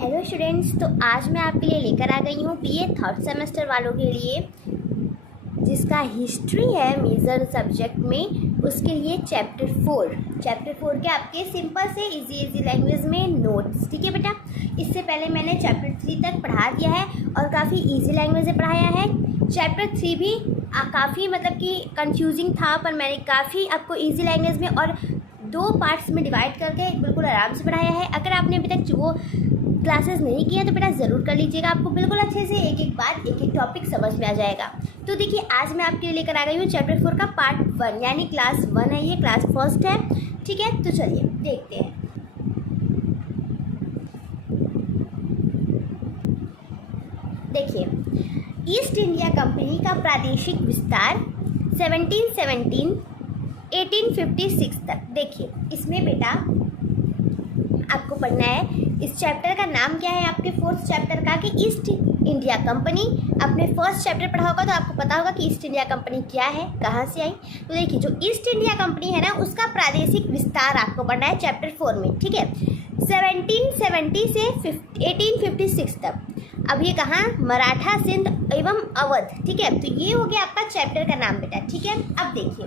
Hello students, तो आज मैं आपके लिए लेकर आ गई हूँ बीए थर्ड सेमेस्टर वालों के लिए, जिसका हिस्ट्री है मेजर सब्जेक्ट में, उसके लिए चैप्टर 4 के आपके सिंपल से इजी लैंग्वेज में नोट्स। ठीक है बेटा, इससे पहले मैंने चैप्टर 3 तक पढ़ा दिया है और काफ़ी इजी लैंग्वेज से पढ़ाया है। चैप्टर 3 भी काफ़ी मतलब कि कंफ्यूजिंग था, पर मैंने काफ़ी आपको इजी लैंग्वेज में और 2 पार्ट्स में डिवाइड करके बिल्कुल आराम से पढ़ाया है। अगर आपने अभी तक वो क्लासेस नहीं किया तो बेटा ज़रूर कर लीजिएगा, आपको बिल्कुल अच्छे से एक एक बात एक एक टॉपिक समझ में आ जाएगा। तो देखिए, आज मैं आपके लिए लेकर आ गई हूँ चैप्टर 4 का पार्ट 1, यानी क्लास 1 है, ये क्लास फर्स्ट है। ठीक है, तो चलिए देखते हैं। देखिए, ईस्ट इंडिया कंपनी का प्रादेशिक विस्तार 1717 1856 तक। देखिए, इसमें बेटा आपको पढ़ना है, इस चैप्टर का नाम क्या है आपके 4th चैप्टर का, कि ईस्ट इंडिया कंपनी। आपने फर्स्ट चैप्टर पढ़ा होगा तो आपको पता होगा कि ईस्ट इंडिया कंपनी क्या है, कहाँ से आई। तो देखिए, जो ईस्ट इंडिया कंपनी है ना, उसका प्रादेशिक विस्तार आपको पढ़ना है चैप्टर 4 में। ठीक है, 1770 से 1856 तक। अब ये कहाँ, मराठा, सिंध एवं अवध। ठीक है, तो ये हो गया आपका चैप्टर का नाम बेटा। ठीक है, अब देखिए,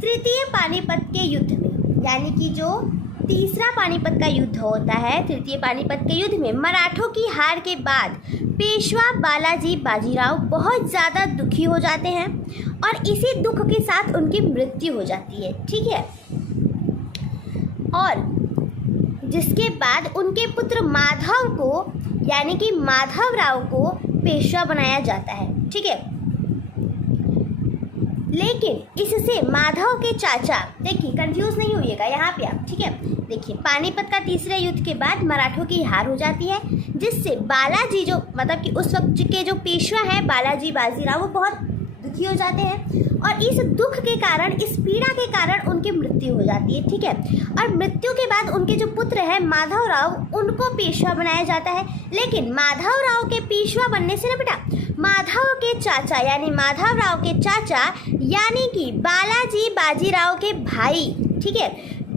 तृतीय पानीपत के युद्ध में, यानी कि जो तीसरा पानीपत का युद्ध होता है, तृतीय पानीपत के युद्ध में मराठों की हार के बाद पेशवा बालाजी बाजीराव बहुत ज़्यादा दुखी हो जाते हैं और इसी दुख के साथ उनकी मृत्यु हो जाती है। ठीक है, और जिसके बाद उनके पुत्र माधव को, यानी कि माधव राव को पेशवा बनाया जाता है। ठीक है, लेकिन इससे माधव के चाचा, देखिए कंफ्यूज नहीं होइएगा यहाँ पे आप। ठीक है, देखिए, पानीपत का तीसरे युद्ध के बाद मराठों की हार हो जाती है, जिससे बालाजी, जो मतलब कि उस वक्त के जो पेशवा हैं बालाजी बाजीराव, वो बहुत दुखी हो जाते हैं और इस दुख के कारण, इस पीड़ा के कारण उनकी मृत्यु हो जाती है। ठीक है, और मृत्यु के बाद उनके जो पुत्र हैं माधव राव, उनको पेशवा बनाया जाता है। लेकिन माधव राव के पेशवा बनने से ना बेटा, माधव के चाचा, यानी माधव राव के चाचा, यानी कि बालाजी बाजीराव के भाई, ठीक है,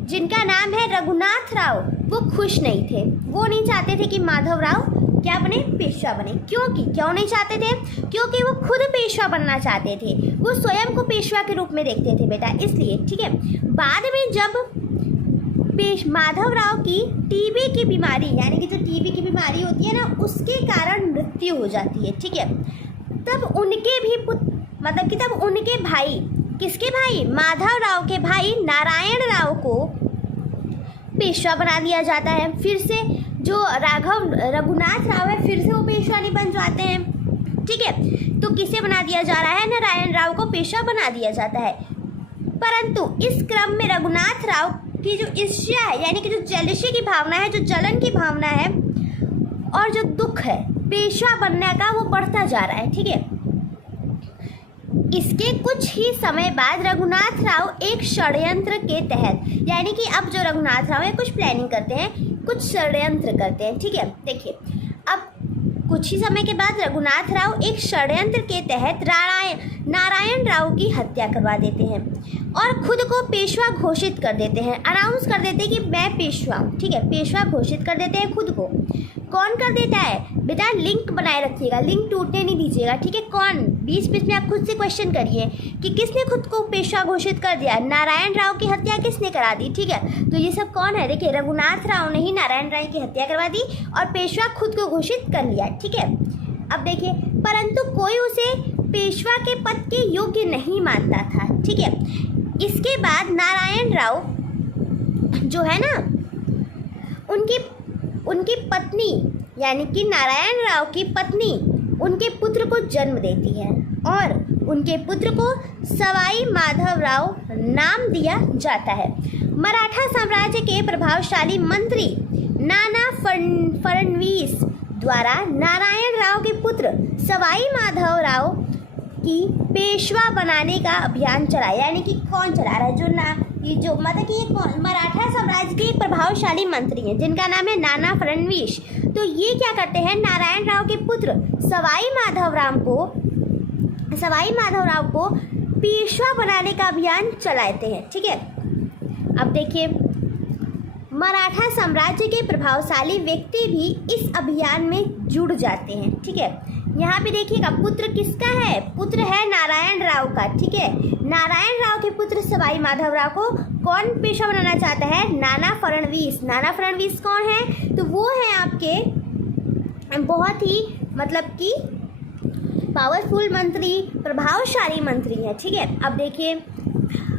जिनका नाम है रघुनाथ राव, वो खुश नहीं थे। वो नहीं चाहते थे कि माधव राव क्या बने, पेशवा बने। क्यों नहीं चाहते थे? क्योंकि वो खुद पेशवा बनना चाहते थे, वो स्वयं को पेशवा के रूप में देखते थे बेटा, इसलिए। ठीक है, बाद में जब माधव राव की टीबी की बीमारी, यानी कि जो टीबी की बीमारी होती है ना, उसके कारण मृत्यु हो जाती है। ठीक है, तब उनके भी मतलब कि तब उनके भाई, किसके भाई, माधव राव के भाई नारायण राव को पेशवा बना दिया जाता है। फिर से जो रघुनाथ राव है, फिर से वो पेशवा नहीं बन जाते हैं। ठीक है, तो किसे बना दिया जा रहा है, नारायण राव को पेशवा बना दिया जाता है। परंतु इस क्रम में रघुनाथ राव की जो ईर्ष्या है, यानी कि जो जेलसी की भावना है, जो जलन की भावना है और जो दुख है पेशवा बनने का, वो बढ़ता जा रहा है। ठीक है, इसके कुछ ही समय बाद रघुनाथ राव एक षड्यंत्र के तहत, यानी कि अब जो रघुनाथ राव है कुछ प्लानिंग करते हैं, कुछ षड्यंत्र करते हैं। ठीक है, देखिए, अब कुछ ही समय के बाद रघुनाथ राव एक षड्यंत्र के तहत नारायण राव की हत्या करवा देते हैं और खुद को पेशवा घोषित कर देते हैं, अनाउंस कर देते हैं कि मैं पेशवा हूँ। ठीक है, पेशवा घोषित कर देते हैं खुद को। कौन कर देता है बेटा, लिंक बनाए रखिएगा, लिंक टूटने नहीं दीजिएगा। ठीक है, कौन, बीच बीच में आप खुद से क्वेश्चन करिए कि किसने खुद को पेशवा घोषित कर दिया, नारायण राव की हत्या किसने करा दी। ठीक है, तो ये सब कौन है, देखिए, रघुनाथ राव ने ही नारायण राव की हत्या करवा दी और पेशवा खुद को घोषित कर लिया। ठीक है, अब देखिए, परंतु कोई उसे पेशवा के पद के योग्य नहीं मानता था। ठीक है, इसके बाद नारायण राव जो है ना, उनकी पत्नी, यानी कि नारायण राव की पत्नी उनके पुत्र को जन्म देती है और उनके पुत्र को सवाई माधव राव नाम दिया जाता है। मराठा साम्राज्य के प्रभावशाली मंत्री नाना फडणवीस द्वारा नारायण राव के पुत्र सवाई माधव राव की पेशवा बनाने का अभियान चलाया। यानी कि कौन चला रहा है, ये जो मतलब कि ये मराठा साम्राज्य के एक प्रभावशाली मंत्री हैं, जिनका नाम है नाना फडणवीस। तो ये क्या करते हैं, नारायण राव के पुत्र सवाई माधव राव को पेशवा बनाने का अभियान चलाते हैं। ठीक है, अब देखिए, मराठा साम्राज्य के प्रभावशाली व्यक्ति भी इस अभियान में जुड़ जाते हैं। ठीक है, यहाँ पे देखिएगा पुत्र किसका है, पुत्र है नारायण राव का। ठीक है, नारायण राव के पुत्र सवाई माधवराव को कौन पेशवा बनाना चाहता है, नाना फडणवीस। नाना फडणवीस कौन है, तो वो है आपके बहुत ही मतलब कि पावरफुल मंत्री, प्रभावशाली मंत्री है। ठीक है, अब देखिए,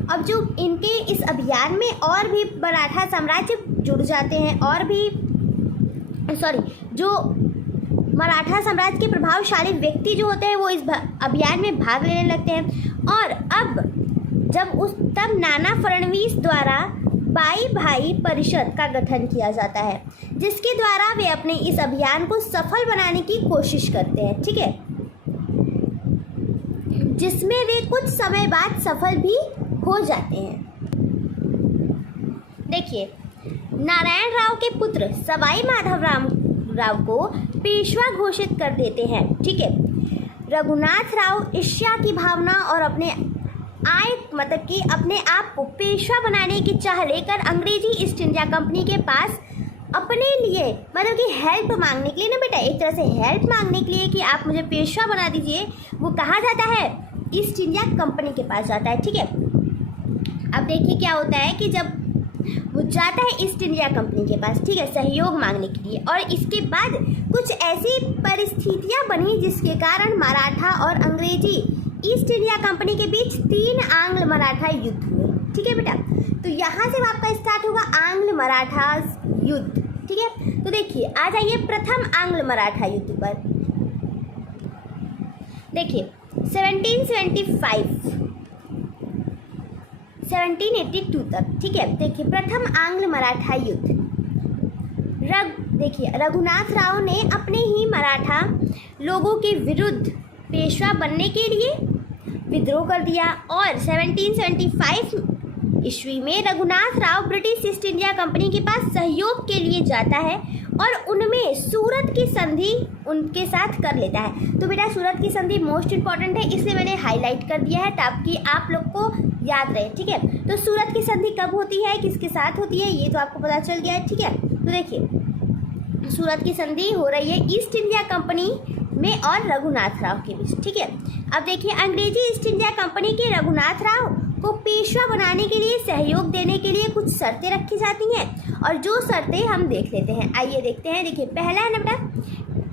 अब जो इनके इस अभियान में और भी मराठा साम्राज्य जुड़ जाते हैं, और भी जो मराठा साम्राज्य के प्रभावशाली व्यक्ति जो होते हैं वो इस अभियान में भाग लेने लगते हैं। और अब तब नाना फडणवीस द्वारा बाई भाई परिषद का गठन किया जाता है, जिसके द्वारा वे अपने इस अभियान को सफल बनाने की कोशिश करते हैं। ठीक है, जिसमें वे कुछ समय बाद सफल भी हो जाते हैं। देखिए, नारायण राव के पुत्र सवाई माधवराव को पेशवा घोषित कर देते हैं। ठीक है, रघुनाथ राव ईर्ष्या की भावना और अपने आप को पेशवा बनाने की चाह लेकर अंग्रेजी ईस्ट इंडिया कंपनी के पास अपने लिए मतलब कि हेल्प मांगने के लिए ना बेटा, एक तरह से हेल्प मांगने के लिए कि आप मुझे पेशवा बना दीजिए, वो कहाँ जाता है, ईस्ट इंडिया कंपनी के पास जाता है। ठीक है, अब देखिए क्या होता है कि जब वो जाता है ईस्ट इंडिया कंपनी के पास, ठीक है, सहयोग मांगने के लिए, और इसके बाद कुछ ऐसी परिस्थितियां बनी जिसके कारण मराठा और अंग्रेजी ईस्ट इंडिया कंपनी के बीच 3 आंग्ल मराठा युद्ध हुए। ठीक है बेटा, तो यहाँ से आपका स्टार्ट होगा आंग्ल मराठा युद्ध। ठीक है, तो देखिए आ जाइए प्रथम आंग्ल मराठा युद्ध पर। देखिए 1782 तक। ठीक है, देखिए प्रथम आंग्ल मराठा युद्ध। देखिए रघुनाथ राव ने अपने ही मराठा लोगों के विरुद्ध पेशवा बनने के लिए विद्रोह कर दिया, और 1775 ईस्वी में Raghunath Rao British east India company के पास सहयोग के लिए जाता है और उनमें सूरत की संधि उनके साथ कर लेता है। तो बेटा सूरत की संधि मोस्ट इंपॉर्टेंट है, इसलिए मैंने हाईलाइट कर दिया है ताकि आप लोग को याद रहे। ठीक है, तो सूरत की संधि कब होती है, किसके साथ होती है, ये तो आपको पता चल गया है। ठीक है, तो देखिए सूरत की संधि हो रही है ईस्ट इंडिया कंपनी में और रघुनाथ राव के बीच। ठीक है, अब देखिए अंग्रेजी ईस्ट इंडिया कंपनी के रघुनाथ राव को पेशवा बनाने के लिए सहयोग देने के लिए कुछ शर्तें रखी जाती हैं, और जो शर्तें हम देख लेते हैं, आइए देखते हैं। देखिए पहला है ना बेटा,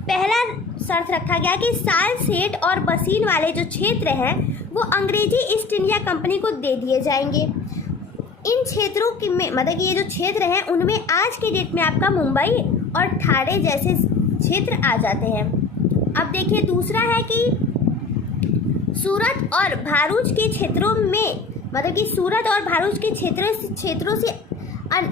पहला शर्त रखा गया कि साल सेठ और बसीन वाले जो क्षेत्र हैं वो अंग्रेजी ईस्ट इंडिया कंपनी को दे दिए जाएंगे। इन क्षेत्रों की में मतलब कि ये जो क्षेत्र हैं उनमें आज के डेट में आपका मुंबई और ठाणे जैसे क्षेत्र आ जाते हैं। अब देखिए दूसरा है कि सूरत और भारूच के क्षेत्रों में मतलब कि सूरत और भारूच के क्षेत्रों से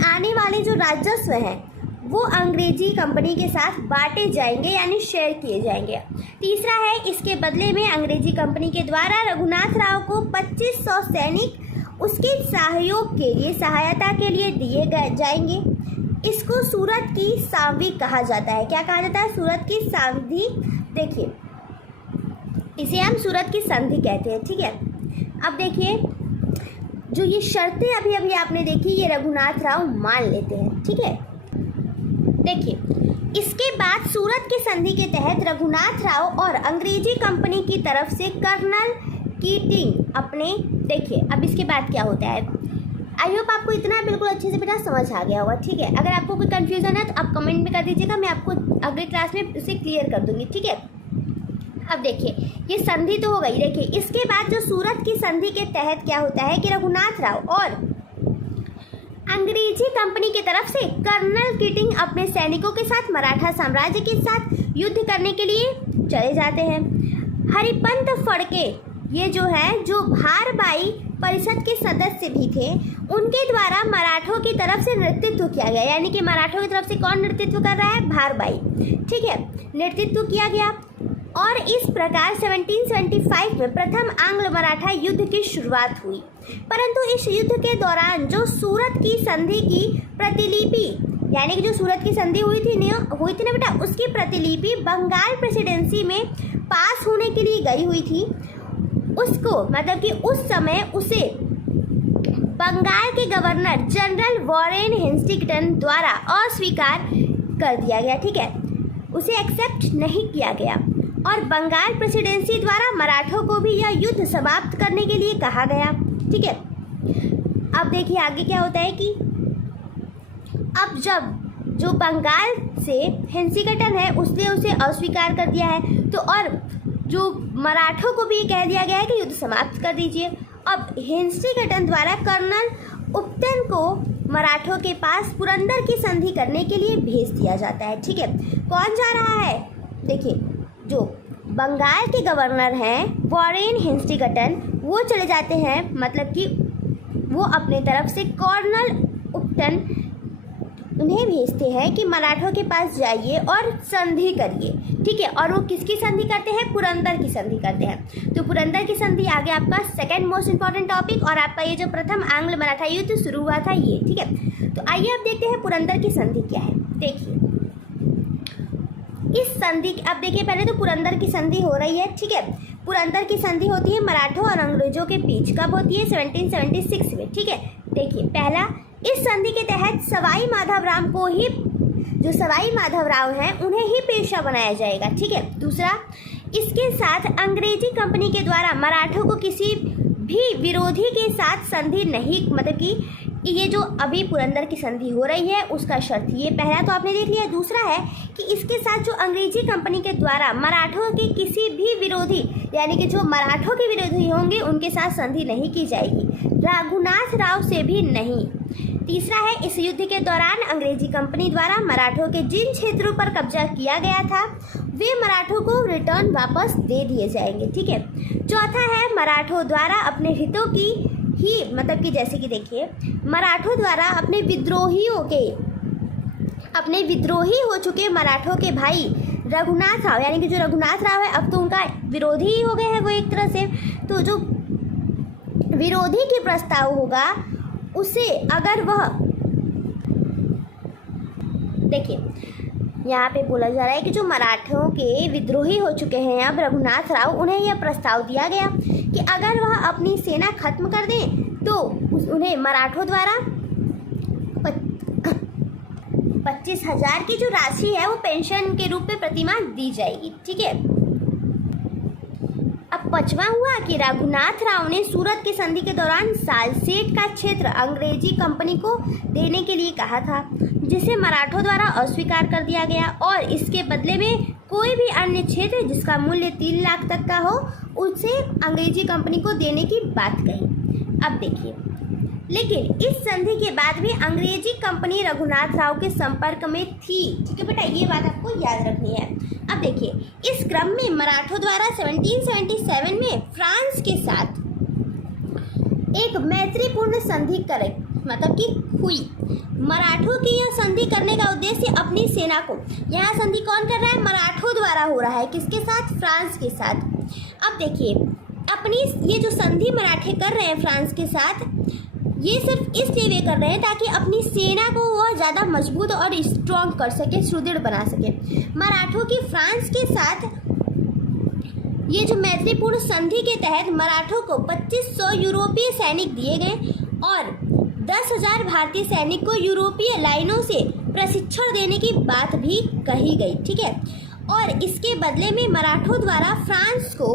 आने वाले जो राजस्व हैं वो अंग्रेजी कंपनी के साथ बांटे जाएंगे, यानी शेयर किए जाएंगे। तीसरा है इसके बदले में अंग्रेजी कंपनी के द्वारा रघुनाथ राव को 2500 सैनिक उसके सहयोग के लिए सहायता के लिए दिए जाएंगे। इसको सूरत की सांवी कहा जाता है। क्या कहा जाता है? सूरत की सांवी। देखिए इसे हम सूरत की संधि कहते हैं। ठीक है, अब देखिए जो ये शर्तें अभी अभी आपने देखी ये रघुनाथ राव मान लेते हैं। ठीक है, देखिए इसके बाद सूरत की संधि के तहत रघुनाथ राव और अंग्रेजी कंपनी की तरफ से कर्नल कीटिंग अपने देखिए अब इसके बाद क्या होता है। आई होप आपको इतना बिल्कुल अच्छे से बेटा समझ आ गया होगा। ठीक है, अगर आपको कोई कंफ्यूजन है तो आप कमेंट में कर दीजिएगा, मैं आपको अगली क्लास में उसे क्लियर कर दूंगी। ठीक है, अब देखिए ये संधि तो हो गई। देखिए इसके बाद जो सूरत की संधि के तहत क्या होता है कि रघुनाथ राव और अंग्रेजी कंपनी की तरफ से कर्नल कीटिंग अपने सैनिकों के साथ मराठा साम्राज्य के साथ युद्ध करने के लिए चले जाते हैं। हरिपंत फड़के ये जो है जो भारबाई परिषद के सदस्य भी थे उनके द्वारा मराठों की तरफ से नेतृत्व किया गया, यानी कि मराठों की तरफ से कौन नेतृत्व कर रहा है? भारबाई। ठीक है, नेतृत्व किया गया और इस प्रकार 1775 में प्रथम आंग्ल मराठा युद्ध की शुरुआत हुई। परंतु इस युद्ध के दौरान जो सूरत की संधि की प्रतिलिपि यानी कि जो सूरत की संधि हुई थी ना बेटा, उसकी प्रतिलिपि बंगाल प्रेसिडेंसी में पास होने के लिए गई हुई थी। उसको मतलब कि उस समय उसे बंगाल के गवर्नर जनरल वॉरेन हेस्टिंग्टन द्वारा अस्वीकार कर दिया गया, ठीक है, उसे एक्सेप्ट नहीं किया गया और बंगाल प्रेसिडेंसी द्वारा मराठों को भी यह युद्ध समाप्त करने के लिए कहा गया, ठीक है। अब देखिए आगे क्या होता है कि अब जब जो बंगाल से हेस्टिंग्टन है उसने उसे अस्वीकार कर दिया है, तो और जो मराठों को भी ये कह दिया गया है कि युद्ध समाप्त कर दीजिए। अब हेस्टिंग्टन द्वारा कर्नल उपटन को मराठों के पास पुरंदर की संधि करने के लिए भेज दिया जाता है, ठीक है। कौन जा रहा है? देखिए जो बंगाल के गवर्नर हैं वॉरेन हेस्टिंग्टन, वो चले जाते हैं, मतलब कि वो अपने तरफ से कर्नल उपटन उन्हें भेजते हैं कि मराठों के पास जाइए और संधि करिए, ठीक है। और वो किसकी संधि करते हैं? पुरंदर की संधि करते हैं। तो पुरंदर की संधि आगे आपका सेकंड मोस्ट इंपॉर्टेंट टॉपिक, और आपका ये जो प्रथम आंग्ल मराठा युद्ध शुरू हुआ था ये, ठीक है। तो आइए अब देखते हैं पुरंदर की संधि क्या है। देखिए इस संधि, अब देखिए पहले तो पुरंदर की संधि हो रही है, ठीक है। पुरंदर की संधि होती है मराठों और अंग्रेजों के बीच, कब होती है? 1776 में, ठीक है। देखिए पहला, इस संधि के तहत सवाई माधवराव को ही, जो सवाई माधवराव हैं उन्हें ही पेशवा बनाया जाएगा, ठीक है। दूसरा, इसके साथ अंग्रेजी कंपनी के द्वारा मराठों को किसी भी विरोधी के साथ संधि नहीं, मतलब कि ये जो अभी पुरंदर की संधि हो रही है उसका शर्त ये, पहला तो आपने देख लिया। दूसरा है कि इसके साथ जो अंग्रेजी कंपनी के द्वारा मराठों के किसी भी विरोधी, यानी कि जो मराठों के विरोधी होंगे उनके साथ संधि नहीं की जाएगी, रघुनाथ राव से भी नहीं। तीसरा है, इस युद्ध के दौरान अंग्रेजी कंपनी द्वारा मराठों के जिन क्षेत्रों पर कब्जा किया गया था वे मराठों को रिटर्न वापस दे दिए जाएंगे, ठीक है। चौथा है, मराठों द्वारा अपने हितों की ही, मतलब कि जैसे कि देखिए मराठों द्वारा अपने विद्रोही हो चुके मराठों के भाई रघुनाथ राव, यानी कि जो रघुनाथ राव है अब तो उनका विरोधी ही हो गए हैं वो एक तरह से, तो जो विरोधी के प्रस्ताव होगा उसे अगर वह, देखिए यहाँ पे बोला जा रहा है कि जो मराठों के विद्रोही हो चुके हैं अब रघुनाथ राव, उन्हें यह प्रस्ताव दिया गया कि अगर वह अपनी सेना खत्म कर दें तो उन्हें मराठों द्वारा 25,000 की जो राशि है वो पेंशन के रूप में प्रतिमाह दी जाएगी, ठीक है। अब पांचवा हुआ कि रघुनाथ राव ने सूरत की संधि के दौरान सालसेट का क्षेत्र अंग्रेजी कंपनी को देने के लिए कहा था, जिसे मराठों द्वारा अस्वीकार कर दिया गया और इसके बदले में कोई भी अन्य क्षेत्र जिसका मूल्य 3 लाख तक का हो उसे अंग्रेजी कंपनी को देने की बात कही। अब देखिए, लेकिन इस संधि के बाद भी अंग्रेजी कंपनी रघुनाथ राव के संपर्क में थी, ठीक है बेटा, ये बात आपको याद रखनी है। अब देखिए इस क्रम में मराठों द्वारा 1777 में फ्रांस के साथ एक मैत्रीपूर्ण संधि करे, मतलब कि हुई। मराठों की यह संधि करने का उद्देश्य अपनी सेना को, यहाँ संधि कौन कर रहा है? मराठों द्वारा हो रहा है, किसके साथ? फ्रांस के साथ। अब देखिए अपनी ये जो संधि मराठे कर रहे हैं फ्रांस के साथ, ये सिर्फ इसलिए वे कर रहे हैं ताकि अपनी सेना को वह ज़्यादा मजबूत और स्ट्रॉन्ग कर सके, सुदृढ़ बना सके। मराठों की फ्रांस के साथ ये जो मैत्रीपूर्ण संधि के तहत मराठों को 2500 यूरोपीय सैनिक दिए गए और 10,000 भारतीय सैनिक को यूरोपीय लाइनों से प्रशिक्षण देने की बात भी कही गई, ठीक है। और इसके बदले में मराठों द्वारा फ्रांस को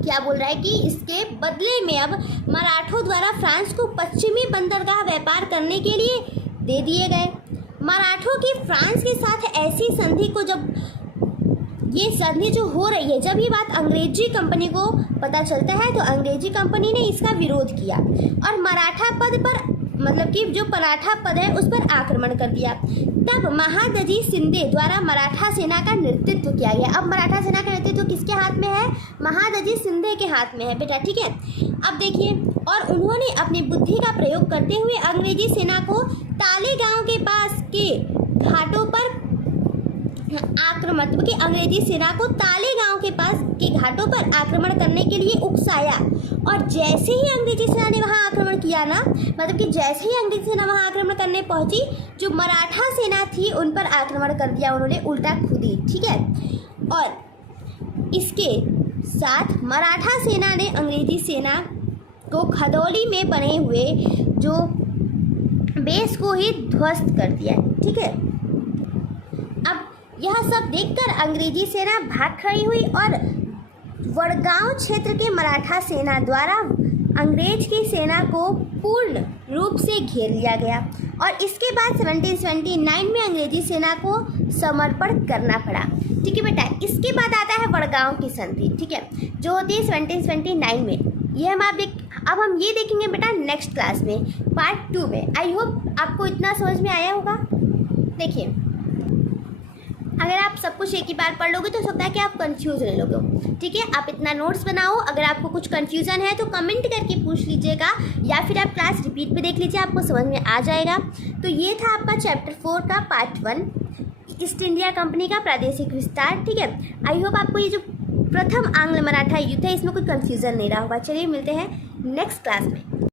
क्या बोल रहा है कि इसके बदले में अब मराठों द्वारा फ्रांस को पश्चिमी बंदरगाह व्यापार करने के लिए दे दिए गए। मराठों की फ्रांस के साथ ऐसी संधि को, जब ये संधि जो हो रही है, जब ये बात अंग्रेजी कंपनी को पता चलता है तो अंग्रेजी कंपनी ने इसका विरोध किया और मराठा पद पर, मतलब कि जो मराठा पद है उस पर आक्रमण कर दिया। तब महादजी शिंदे द्वारा मराठा सेना का नेतृत्व किया गया। अब मराठा सेना का नेतृत्व किसके हाथ में है? महादजी शिंदे के हाथ में है बेटा, ठीक है। अब देखिए, और उन्होंने अपनी बुद्धि का प्रयोग करते हुए अंग्रेजी सेना को तालेगांव के पास के घाटों पर आक्रमण, कि अंग्रेजी सेना को तालेगांव के पास के घाटों पर आक्रमण करने के लिए उकसाया। और जैसे ही अंग्रेजी सेना ने वहां आक्रमण किया ना, मतलब कि जैसे ही अंग्रेजी सेना वहां आक्रमण करने पहुंची, जो मराठा सेना थी उन पर आक्रमण कर दिया उन्होंने, उल्टा खुदी, ठीक है। और इसके साथ मराठा सेना ने अंग्रेजी सेना को खदौली में बने हुए जो बेस को ही ध्वस्त कर दिया। ठीक है, अब यह सब देखकर अंग्रेजी सेना भाग खड़ी हुई और वडगांव क्षेत्र के मराठा सेना द्वारा अंग्रेज की सेना को पूर्ण रूप से घेर लिया गया और इसके बाद 1779 में अंग्रेजी सेना को समर्पण करना पड़ा। ठीक है बेटा, इसके बाद आता है वडगांव की संधि। ठीक है, जो होती है 1779 में। ये अब हम ये देखेंगे बेटा नेक्स्ट क्लास में, पार्ट 2 में। आई होप आपको इतना समझ में आया होगा। देखिए, अगर आप सब कुछ एक ही बार पढ़ लोगे तो हो सकता है कि आप कंफ्यूज रह लोगे। ठीक है, आप इतना नोट्स बनाओ। अगर आपको कुछ कंफ्यूजन है तो कमेंट करके पूछ लीजिएगा या फिर आप क्लास रिपीट पे देख लीजिए, आपको समझ में आ जाएगा। तो ये था आपका चैप्टर 4 का पार्ट 1, ईस्ट इंडिया कंपनी का प्रादेशिक विस्तार। ठीक है, आई होप आपको ये जो प्रथम आंग्ल मराठा युद्ध है इसमें कोई कंफ्यूजन नहीं रहा होगा। चलिए मिलते हैं नेक्स्ट क्लास में।